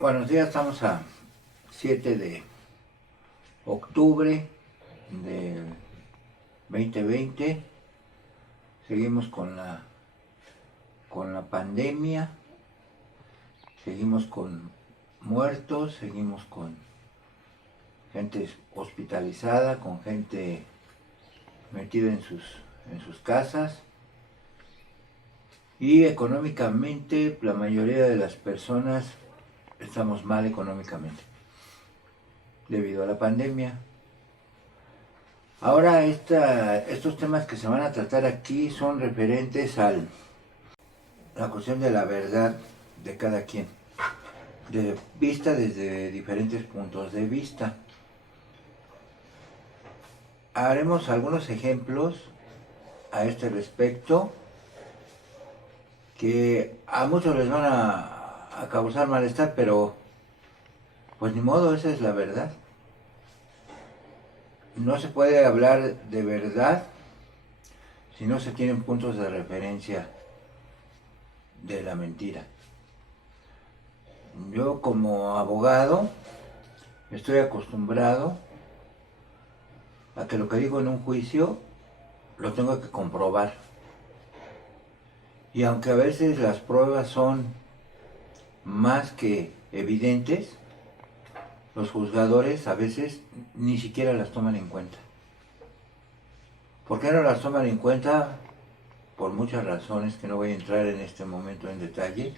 Buenos días, estamos a 7 de octubre de 2020. Seguimos con la pandemia, seguimos con muertos, seguimos con gente hospitalizada, con gente metida en sus casas. Y económicamente, la mayoría de las personas estamos mal económicamente debido a la pandemia. Ahora estos temas que se van a tratar aquí son referentes a la cuestión de la verdad de cada quien, vista desde diferentes puntos de vista. Haremos algunos ejemplos a este respecto que a muchos les van a causar malestar, pero pues ni modo, esa es la verdad. No se puede hablar de verdad si no se tienen puntos de referencia de la mentira. Yo como abogado estoy acostumbrado a que lo que digo en un juicio lo tengo que comprobar. Y aunque a veces las pruebas son más que evidentes, los juzgadores a veces ni siquiera las toman en cuenta. ¿Por qué no las toman en cuenta? Por muchas razones que no voy a entrar en este momento en detalle,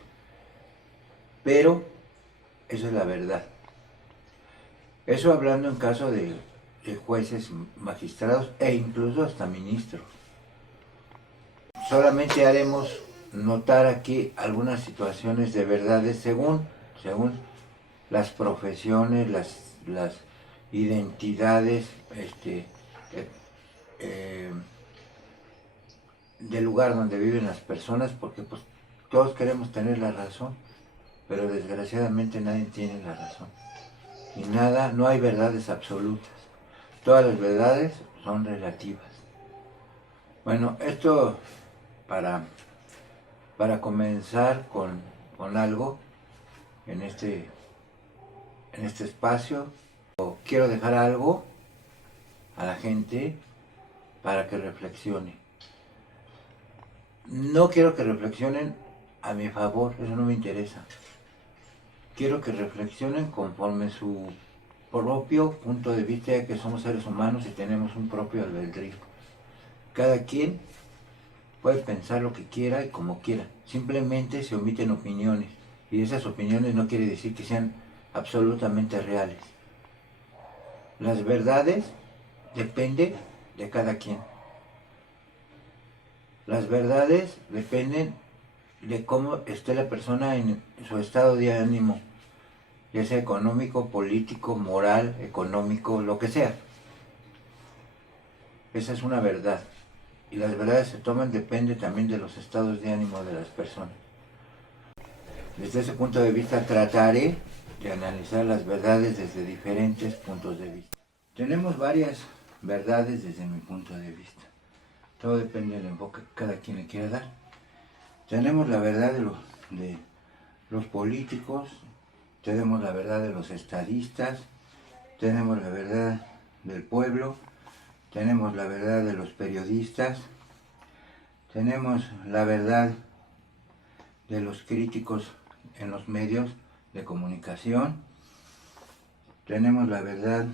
pero esa es la verdad. Eso hablando en caso de jueces, magistrados e incluso hasta ministros. Solamente haremos notar aquí algunas situaciones de verdades según las profesiones, las identidades eh, del lugar donde viven las personas, porque pues todos queremos tener la razón, pero desgraciadamente nadie tiene la razón. Y no hay verdades absolutas. Todas las verdades son relativas. Bueno, esto para comenzar con algo en este espacio, quiero dejar algo a la gente para que reflexione. No quiero que reflexionen a mi favor, eso no me interesa. Quiero que reflexionen conforme su propio punto de vista, de que somos seres humanos y tenemos un propio albedrío. Cada quien puede pensar lo que quiera y como quiera. Simplemente se omiten opiniones. Y esas opiniones no quiere decir que sean absolutamente reales. Las verdades dependen de cada quien. Las verdades dependen de cómo esté la persona en su estado de ánimo, ya sea económico, político, moral, económico, lo que sea. Esa es una verdad. Y las verdades se toman depende también de los estados de ánimo de las personas. Desde ese punto de vista trataré de analizar las verdades desde diferentes puntos de vista. Tenemos varias verdades desde mi punto de vista. Todo depende del enfoque que cada quien le quiera dar. Tenemos la verdad de los políticos, tenemos la verdad de los estadistas, tenemos la verdad del pueblo, tenemos la verdad de los periodistas, tenemos la verdad de los críticos en los medios de comunicación, tenemos la verdad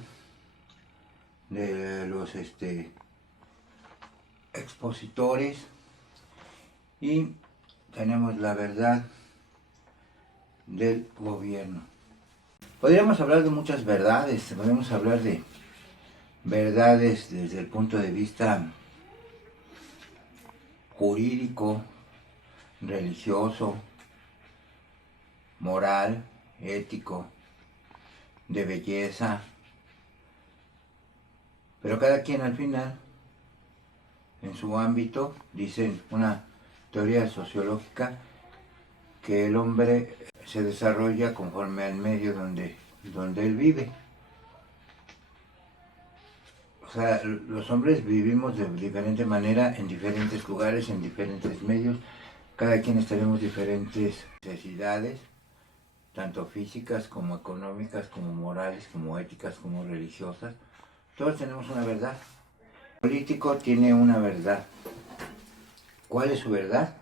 de los expositores y tenemos la verdad del gobierno. Podríamos hablar de muchas verdades, podemos hablar de verdades desde el punto de vista jurídico, religioso, moral, ético, de belleza, pero cada quien al final, en su ámbito, dicen una teoría sociológica, que el hombre se desarrolla conforme al medio donde él vive. O sea, los hombres vivimos de diferente manera en diferentes lugares, en diferentes medios. Cada quien tenemos diferentes necesidades, tanto físicas como económicas, como morales, como éticas, como religiosas. Todos tenemos una verdad. El político tiene una verdad. ¿Cuál es su verdad?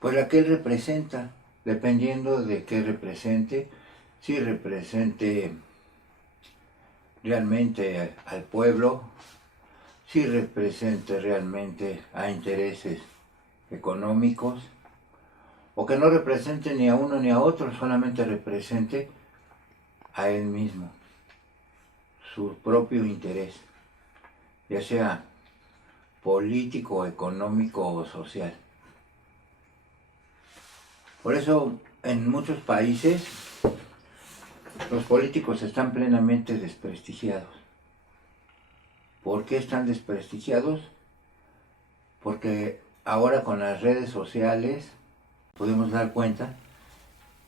Pues la que él representa, dependiendo de qué represente, si represente realmente al pueblo, si represente realmente a intereses económicos, o que no represente ni a uno ni a otro, solamente represente a él mismo, su propio interés, ya sea político, económico o social. Por eso en muchos países los políticos están plenamente desprestigiados. ¿Por qué están desprestigiados? Porque ahora con las redes sociales podemos dar cuenta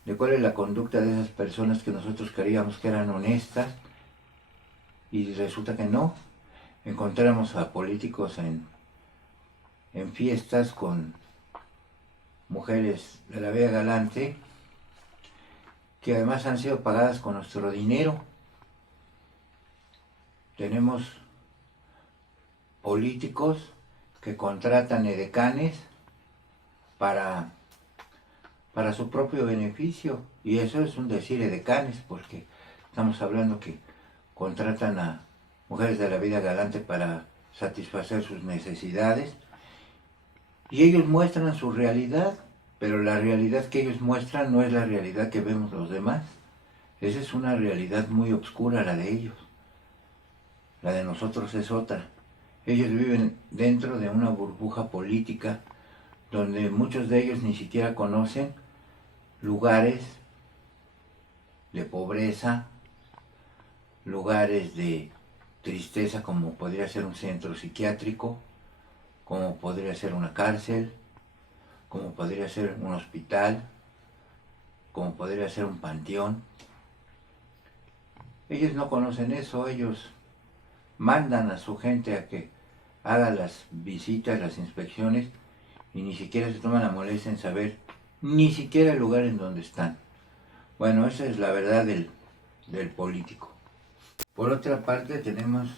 de cuál es la conducta de esas personas que nosotros creíamos que eran honestas y resulta que no. Encontramos a políticos en fiestas con mujeres de la vida galante que además han sido pagadas con nuestro dinero. Tenemos políticos que contratan edecanes para su propio beneficio, y eso es un decir edecanes, porque estamos hablando que contratan a mujeres de la vida galante para satisfacer sus necesidades, y ellos muestran su realidad, pero la realidad que ellos muestran no es la realidad que vemos los demás. Esa es una realidad muy oscura, la de ellos. La de nosotros es otra. Ellos viven dentro de una burbuja política donde muchos de ellos ni siquiera conocen lugares de pobreza, lugares de tristeza como podría ser un centro psiquiátrico, como podría ser una cárcel, como podría ser un hospital, como podría ser un panteón. Ellos no conocen eso, ellos mandan a su gente a que haga las visitas, las inspecciones, y ni siquiera se toman la molestia en saber ni siquiera el lugar en donde están. Bueno, esa es la verdad del político. Por otra parte tenemos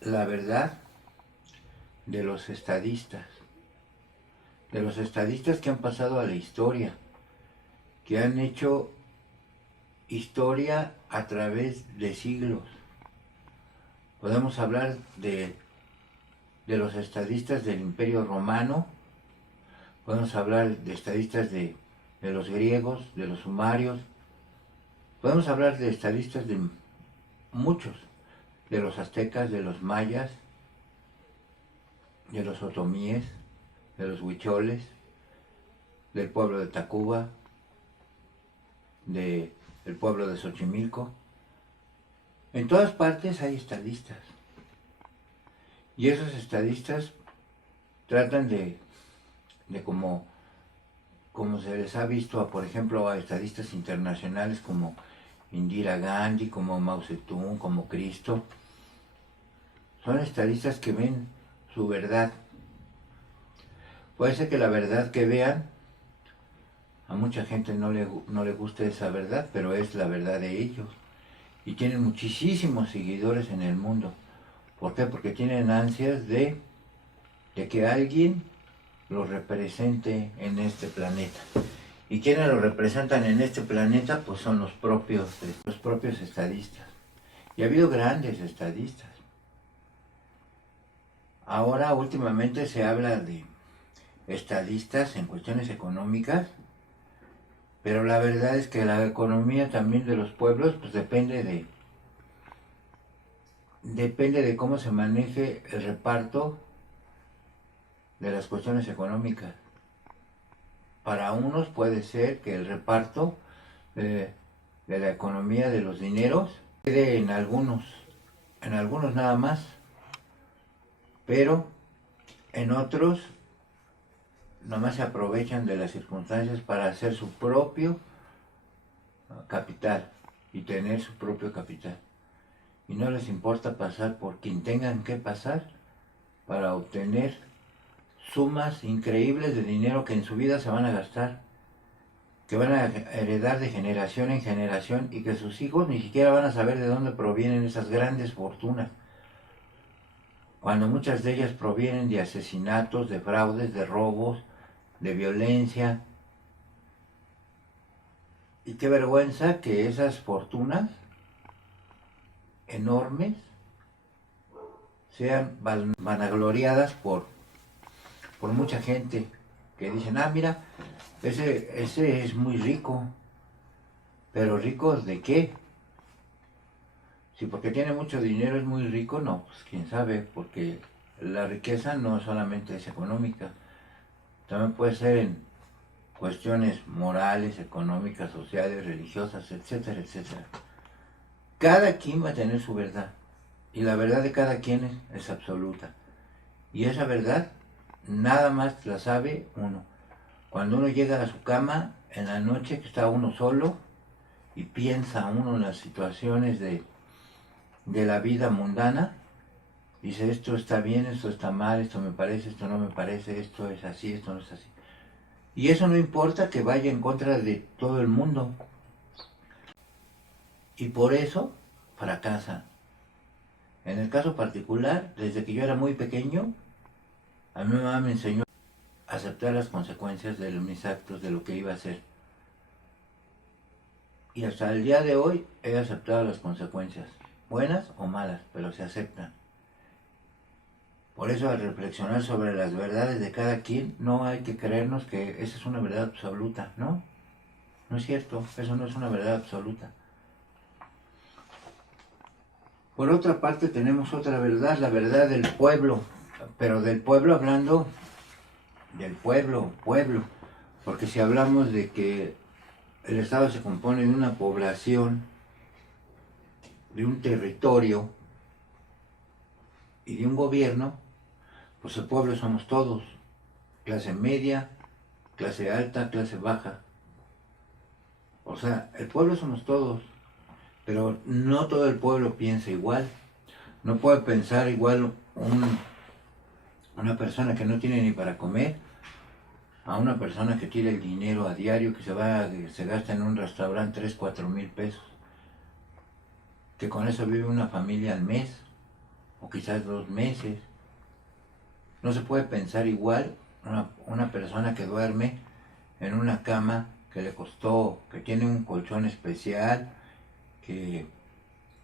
la verdad de los estadistas que han pasado a la historia, que han hecho historia a través de siglos. Podemos hablar de los estadistas del Imperio Romano, podemos hablar de estadistas de los griegos, de los sumerios, podemos hablar de estadistas de muchos, de los aztecas, de los mayas, de los otomíes, de los huicholes, del pueblo de Tacuba, del pueblo de Xochimilco. En todas partes hay estadistas. Y esos estadistas tratan de como se les ha visto, por ejemplo, a estadistas internacionales como Indira Gandhi, como Mao Zedong, como Cristo. Son estadistas que ven su verdad. Puede ser que la verdad que vean, a mucha gente no le guste esa verdad, pero es la verdad de ellos. Y tienen muchísimos seguidores en el mundo. ¿Por qué? Porque tienen ansias de que alguien los represente en este planeta. ¿Y quienes lo representan en este planeta? Pues son los propios estadistas. Y ha habido grandes estadistas. Ahora últimamente se habla de estadistas en cuestiones económicas, pero la verdad es que la economía también de los pueblos pues depende de cómo se maneje el reparto de las cuestiones económicas. Para unos puede ser que el reparto de la economía de los dineros quede en algunos nada más, pero en otros nomás se aprovechan de las circunstancias para hacer su propio capital y tener su propio capital. Y no les importa pasar por quien tengan que pasar para obtener sumas increíbles de dinero que en su vida se van a gastar. que van a heredar de generación en generación y que sus hijos ni siquiera van a saber de dónde provienen esas grandes fortunas, cuando muchas de ellas provienen de asesinatos, de fraudes, de robos, de violencia. Y qué vergüenza que esas fortunas enormes sean vanagloriadas por mucha gente que dicen, ah, mira, ese es muy rico, pero ¿rico de qué? Si porque tiene mucho dinero es muy rico, no, pues quién sabe, porque la riqueza no solamente es económica, también puede ser en cuestiones morales, económicas, sociales, religiosas, etcétera, etcétera. Cada quien va a tener su verdad, y la verdad de cada quien es absoluta. Y esa verdad nada más la sabe uno. Cuando uno llega a su cama en la noche, que está uno solo, y piensa uno en las situaciones de la vida mundana, dice, esto está bien, esto está mal, esto me parece, esto no me parece, esto es así, esto no es así. Y eso no importa que vaya en contra de todo el mundo. Y por eso fracasa. En el caso particular, desde que yo era muy pequeño, a mi mamá me enseñó a aceptar las consecuencias de mis actos, de lo que iba a hacer. Y hasta el día de hoy he aceptado las consecuencias, buenas o malas, pero se aceptan. Por eso al reflexionar sobre las verdades de cada quien, no hay que creernos que esa es una verdad absoluta, ¿no? No es cierto, eso no es una verdad absoluta. Por otra parte tenemos otra verdad, la verdad del pueblo, pero del pueblo hablando del pueblo, porque si hablamos de que el Estado se compone de una población, de un territorio y de un gobierno, pues el pueblo somos todos, clase media, clase alta, clase baja. O sea, el pueblo somos todos, pero no todo el pueblo piensa igual. No puede pensar igual una persona que no tiene ni para comer a una persona que tiene el dinero a diario, que se gasta en un restaurante 3, 4 mil pesos, que con eso vive una familia al mes, o quizás 2 meses. No se puede pensar igual una persona que duerme en una cama que le costó, que tiene un colchón especial, que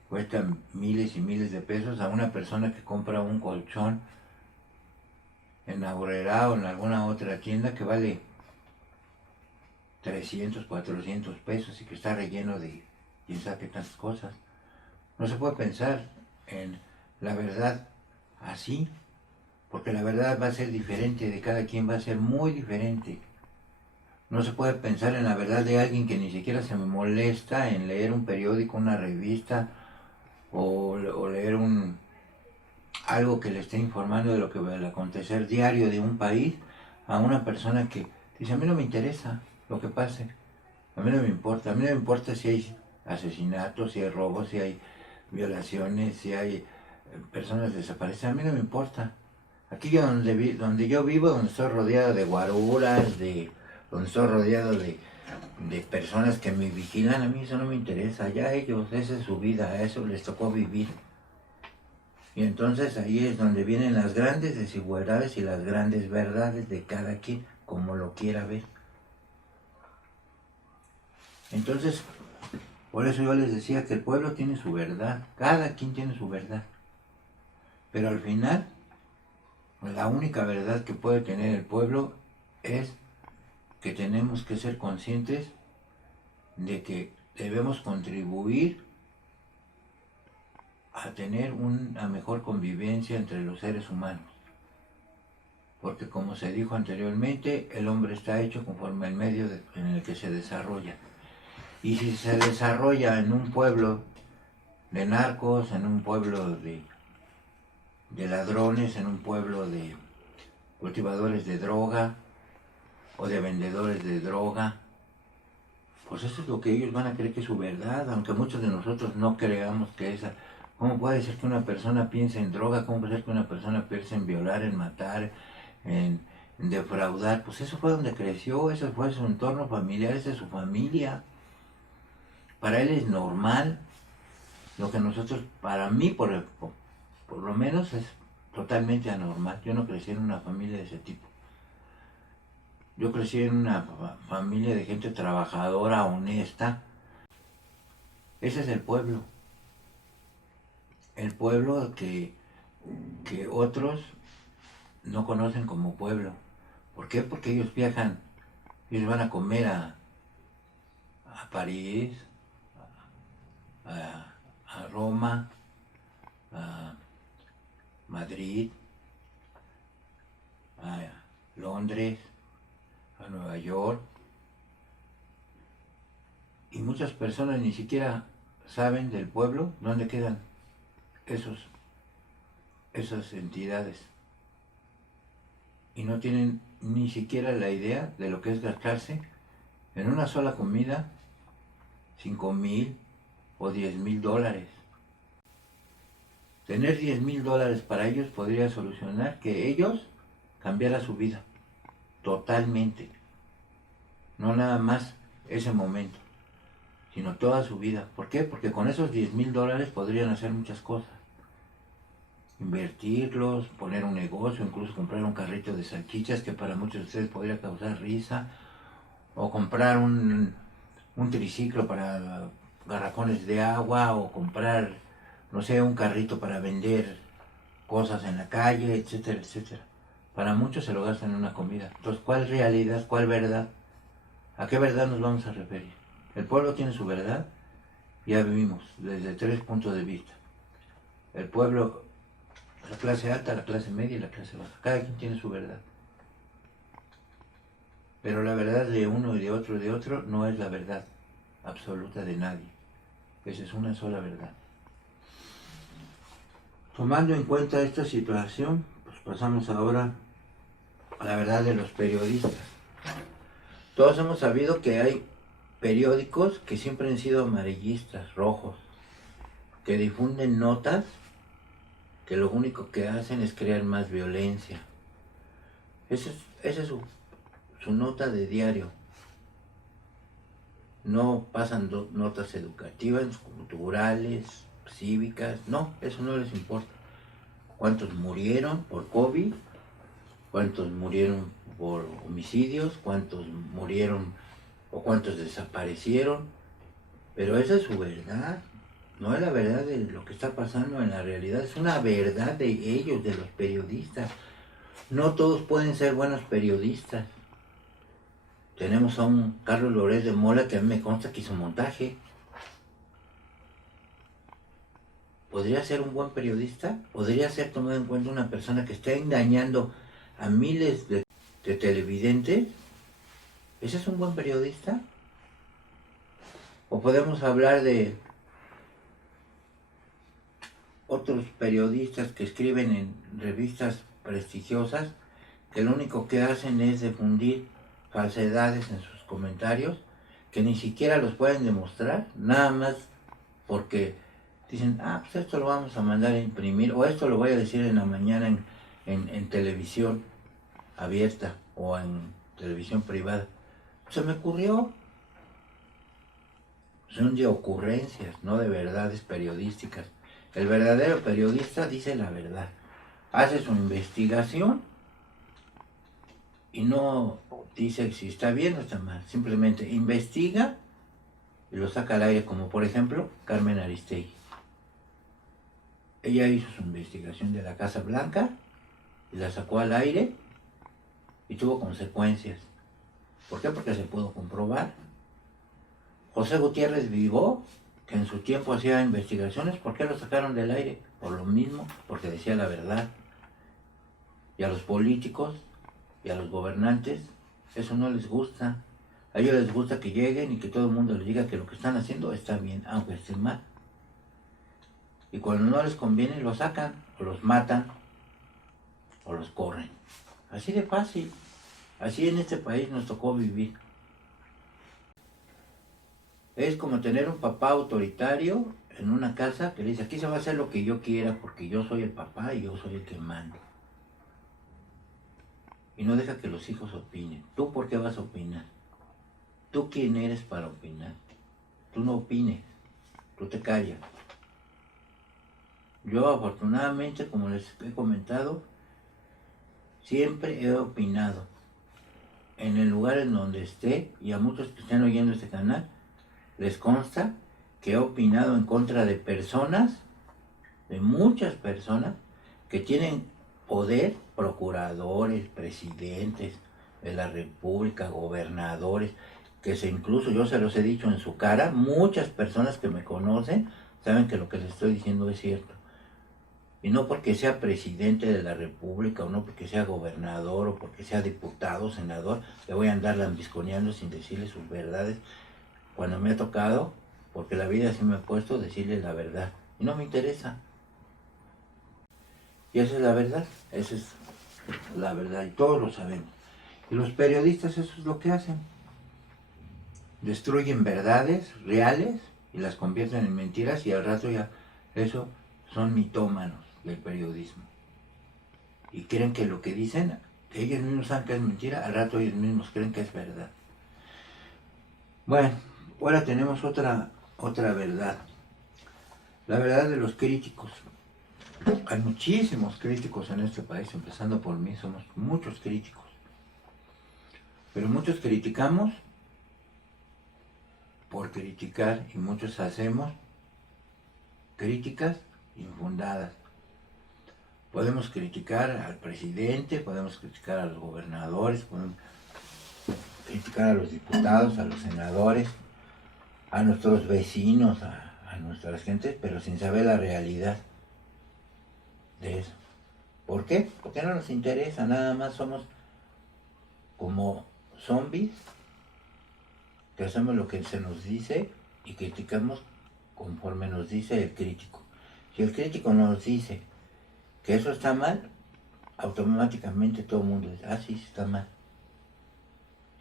cuesta miles y miles de pesos, a una persona que compra un colchón en Aurrera o en alguna otra tienda que vale 300, 400 pesos y que está relleno de quién sabe qué tantas cosas. No se puede pensar en la verdad así, porque la verdad va a ser diferente de cada quien, va a ser muy diferente. No se puede pensar en la verdad de alguien que ni siquiera se me molesta en leer un periódico, una revista o leer algo que le esté informando de lo que va a acontecer diario de un país, a una persona que dice, a mí no me interesa lo que pase, a mí no me importa, a mí no me importa si hay asesinatos, si hay robos, si hay violaciones, si hay personas desaparecidas, a mí no me importa. Aquí donde yo vivo, donde estoy rodeado de guaruras, donde estoy rodeado de personas que me vigilan, a mí eso no me interesa, ya ellos, esa es su vida, a eso les tocó vivir. Y entonces ahí es donde vienen las grandes desigualdades y las grandes verdades de cada quien, como lo quiera ver. Entonces, por eso yo les decía que el pueblo tiene su verdad, cada quien tiene su verdad. Pero al final, la única verdad que puede tener el pueblo es que tenemos que ser conscientes de que debemos contribuir a tener una mejor convivencia entre los seres humanos. Porque como se dijo anteriormente, el hombre está hecho conforme al medio en el que se desarrolla. Y si se desarrolla en un pueblo de narcos, en un pueblo de ladrones, en un pueblo de cultivadores de droga o de vendedores de droga, pues eso es lo que ellos van a creer que es su verdad, aunque muchos de nosotros no creamos que esa. ¿Cómo puede ser que una persona piense en droga? ¿Cómo puede ser que una persona piense en violar, en matar, en en defraudar, pues eso fue donde creció, eso fue su entorno familiar, esa es su familia. Para él es normal lo que nosotros, para mí por lo menos es totalmente anormal. Yo no crecí en una familia de ese tipo. Yo crecí en una familia de gente trabajadora, honesta. Ese es el pueblo que otros no conocen como pueblo. ¿Por qué? Porque ellos viajan, ellos van a comer a París, a Roma, a Madrid, a Londres, a Nueva York, y muchas personas ni siquiera saben del pueblo dónde quedan esas entidades, y no tienen ni siquiera la idea de lo que es gastarse en una sola comida 5,000 o 10,000 dólares. Tener 10,000 dólares para ellos podría solucionar que ellos cambiara su vida totalmente, no nada más ese momento, sino toda su vida. ¿Por qué? Porque con esos 10,000 dólares podrían hacer muchas cosas. Invertirlos, poner un negocio, incluso comprar un carrito de salchichas que para muchos de ustedes podría causar risa, o comprar un triciclo para garrafones de agua, o comprar, no sé, un carrito para vender cosas en la calle, etcétera, etcétera. Para muchos se lo gastan en una comida. Entonces, ¿cuál realidad, cuál verdad? ¿A qué verdad nos vamos a referir? El pueblo tiene su verdad, ya vivimos desde 3 puntos de vista. El pueblo, la clase alta, la clase media y la clase baja. Cada quien tiene su verdad. Pero la verdad de uno y de otro no es la verdad absoluta de nadie. Esa es una sola verdad. Tomando en cuenta esta situación, pues pasamos ahora a la verdad de los periodistas. Todos hemos sabido que hay periódicos que siempre han sido amarillistas, rojos, que difunden notas que lo único que hacen es crear más violencia. Esa es su nota de diario. No pasan notas educativas, culturales, cívicas, no, eso no les importa. ¿Cuántos murieron por COVID? ¿Cuántos murieron por homicidios? ¿Cuántos murieron o cuántos desaparecieron? Pero esa es su verdad, no es la verdad de lo que está pasando en la realidad, es una verdad de ellos, de los periodistas. No todos pueden ser buenos periodistas. Tenemos a un Carlos Loret de Mola que a mí me consta que hizo montaje. ¿Podría ser un buen periodista? ¿Podría ser tomado en cuenta una persona que está engañando a miles de televidentes? ¿Ese es un buen periodista? ¿O podemos hablar de otros periodistas que escriben en revistas prestigiosas que lo único que hacen es difundir falsedades en sus comentarios, que ni siquiera los pueden demostrar, nada más porque dicen, pues esto lo vamos a mandar a imprimir, o esto lo voy a decir en la mañana en televisión abierta o en televisión privada? Se me ocurrió. Son de ocurrencias, no de verdades periodísticas. El verdadero periodista dice la verdad, hace su investigación y no dice si está bien o está mal, simplemente investiga y lo saca al aire, como por ejemplo Carmen Aristegui. Ella hizo su investigación de la Casa Blanca y la sacó al aire y tuvo consecuencias. ¿Por qué? Porque se pudo comprobar. José Gutiérrez Vivó, que en su tiempo hacía investigaciones, ¿por qué lo sacaron del aire? Por lo mismo, porque decía la verdad. Y a los políticos y a los gobernantes eso no les gusta. A ellos les gusta que lleguen y que todo el mundo les diga que lo que están haciendo está bien, aunque esté mal. Y cuando no les conviene los sacan, o los matan, o los corren. Así de fácil. Así en este país nos tocó vivir. Es como tener un papá autoritario en una casa que le dice, aquí se va a hacer lo que yo quiera porque yo soy el papá y yo soy el que manda. y no deja que los hijos opinen. ¿Tú por qué vas a opinar? ¿Tú quién eres para opinar? Tú no opines, tú te callas. Yo afortunadamente, como les he comentado, siempre he opinado en el lugar en donde esté, y a muchos que estén oyendo este canal, les consta que he opinado en contra de personas, de muchas personas, que tienen poder, procuradores, presidentes de la República, gobernadores, incluso yo se los he dicho en su cara, muchas personas que me conocen saben que lo que les estoy diciendo es cierto. Y no porque sea presidente de la República, o no porque sea gobernador, o porque sea diputado, senador, le voy a andar lambisconeando sin decirle sus verdades cuando me ha tocado, porque la vida sí me ha puesto decirle la verdad. Y no me interesa. Y esa es la verdad, esa es la verdad, y todos lo sabemos. Y los periodistas eso es lo que hacen. Destruyen verdades reales y las convierten en mentiras, y al rato ya eso son mitómanos del periodismo. Y creen que lo que dicen, que ellos mismos saben que es mentira, al rato ellos mismos creen que es verdad. Bueno, ahora tenemos otra verdad. La verdad de los críticos. Hay muchísimos críticos en este país, empezando por mí, somos muchos críticos. Pero muchos criticamos por criticar, y muchos hacemos críticas infundadas. Podemos criticar al presidente, podemos criticar a los gobernadores, podemos criticar a los diputados, a los senadores, a nuestros vecinos, a nuestras gentes, pero sin saber la realidad de eso. ¿Por qué? Porque no nos interesa, nada más somos como zombies que hacemos lo que se nos dice y criticamos conforme nos dice el crítico. Si el crítico nos dice que eso está mal, automáticamente todo el mundo dice, ah, sí, está mal.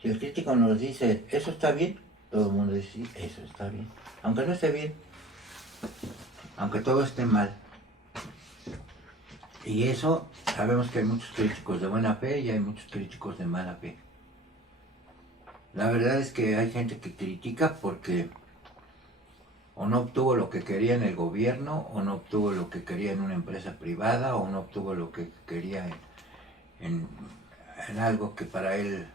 Si el crítico nos dice, eso está bien, todo el mundo dice, sí, eso está bien. Aunque no esté bien, aunque todo esté mal. Y eso, sabemos que hay muchos críticos de buena fe y hay muchos críticos de mala fe. La verdad es que hay gente que critica porque o no obtuvo lo que quería en el gobierno, o no obtuvo lo que quería en una empresa privada, o no obtuvo lo que quería en algo que para él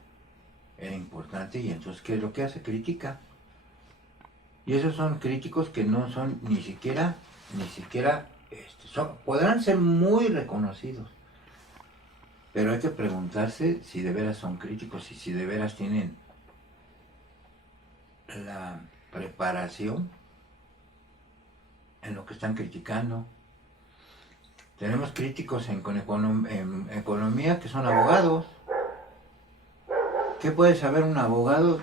era importante, y entonces ¿qué es lo que hace? Critica. Y esos son críticos que no son ni siquiera podrán ser muy reconocidos, pero hay que preguntarse si de veras son críticos y si de veras tienen la preparación en lo que están criticando. Tenemos críticos en economía que son abogados. ¿Qué puede saber un abogado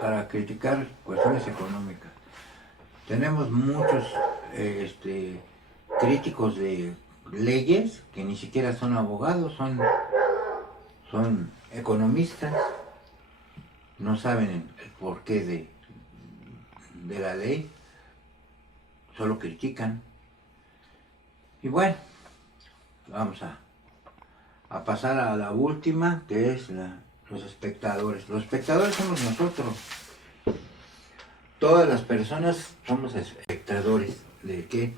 para criticar cuestiones económicas? Tenemos muchos críticos de leyes que ni siquiera son abogados, son economistas, no saben el porqué de la ley, solo critican. Y bueno, vamos a pasar a la última, que es los espectadores. Los espectadores somos nosotros. Todas las personas somos espectadores. ¿De qué?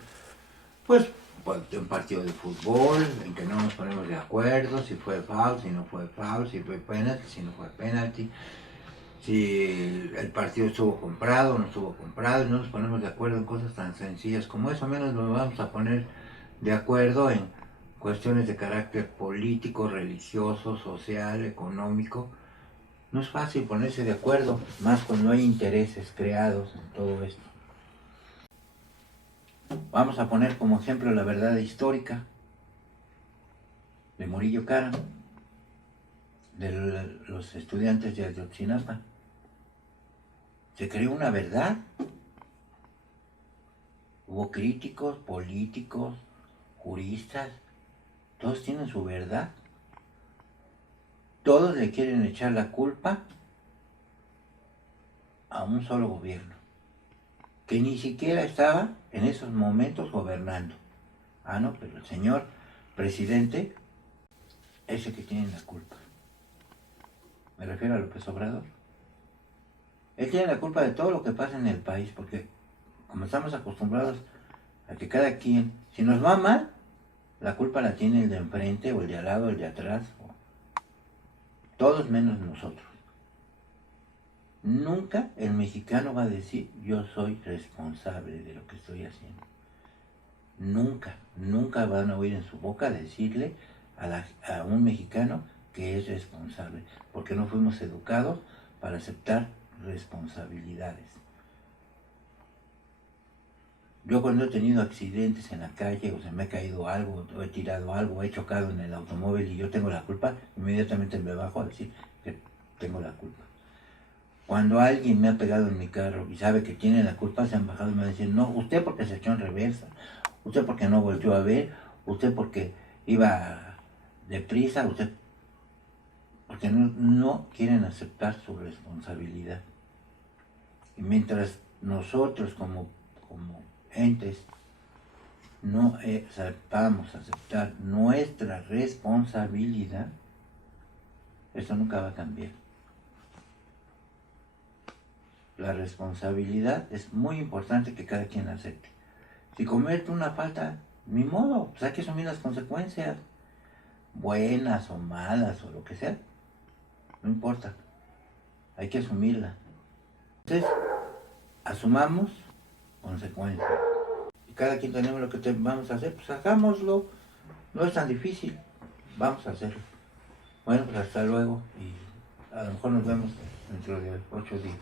Pues de un partido de fútbol, en que no nos ponemos de acuerdo, si fue foul, si no fue foul, si fue penalti, si no fue penalti, si el partido estuvo comprado o no estuvo comprado, y no nos ponemos de acuerdo en cosas tan sencillas como eso, menos nos vamos a poner de acuerdo en cuestiones de carácter político, religioso, social, económico. No es fácil ponerse de acuerdo, más cuando hay intereses creados en todo esto. Vamos a poner como ejemplo la verdad histórica de Murillo Karam, de los estudiantes de Ayotzinapa. Se creó una verdad. Hubo críticos, políticos, juristas, todos tienen su verdad. Todos le quieren echar la culpa a un solo gobierno, que ni siquiera estaba en esos momentos gobernando. Ah, no, pero el señor presidente es el que tiene la culpa. Me refiero a López Obrador. Él tiene la culpa de todo lo que pasa en el país, porque como estamos acostumbrados a que cada quien, si nos va mal, la culpa la tiene el de enfrente, o el de al lado, el de atrás, o todos menos nosotros. Nunca el mexicano va a decir, yo soy responsable de lo que estoy haciendo. Nunca, nunca van a oír en su boca decirle a un mexicano que es responsable, porque no fuimos educados para aceptar responsabilidades. Yo cuando he tenido accidentes en la calle, o se me ha caído algo, o he tirado algo, o he chocado en el automóvil y yo tengo la culpa, inmediatamente me bajo a decir que tengo la culpa. Cuando alguien me ha pegado en mi carro y sabe que tiene la culpa, se han bajado y me dicen, no, usted porque se echó en reversa, usted porque no volvió a ver, usted porque iba deprisa, usted porque no quieren aceptar su responsabilidad. Y mientras nosotros como entes no sepamos aceptar nuestra responsabilidad, eso nunca va a cambiar. La responsabilidad es muy importante que cada quien acepte. Si comete una falta, ni modo, pues hay que asumir las consecuencias, buenas o malas o lo que sea, no importa, hay que asumirla. Entonces, asumamos consecuencias. Y cada quien tenemos lo que vamos a hacer, pues hagámoslo, no es tan difícil, vamos a hacerlo. Bueno, pues hasta luego y a lo mejor nos vemos dentro de 8 días.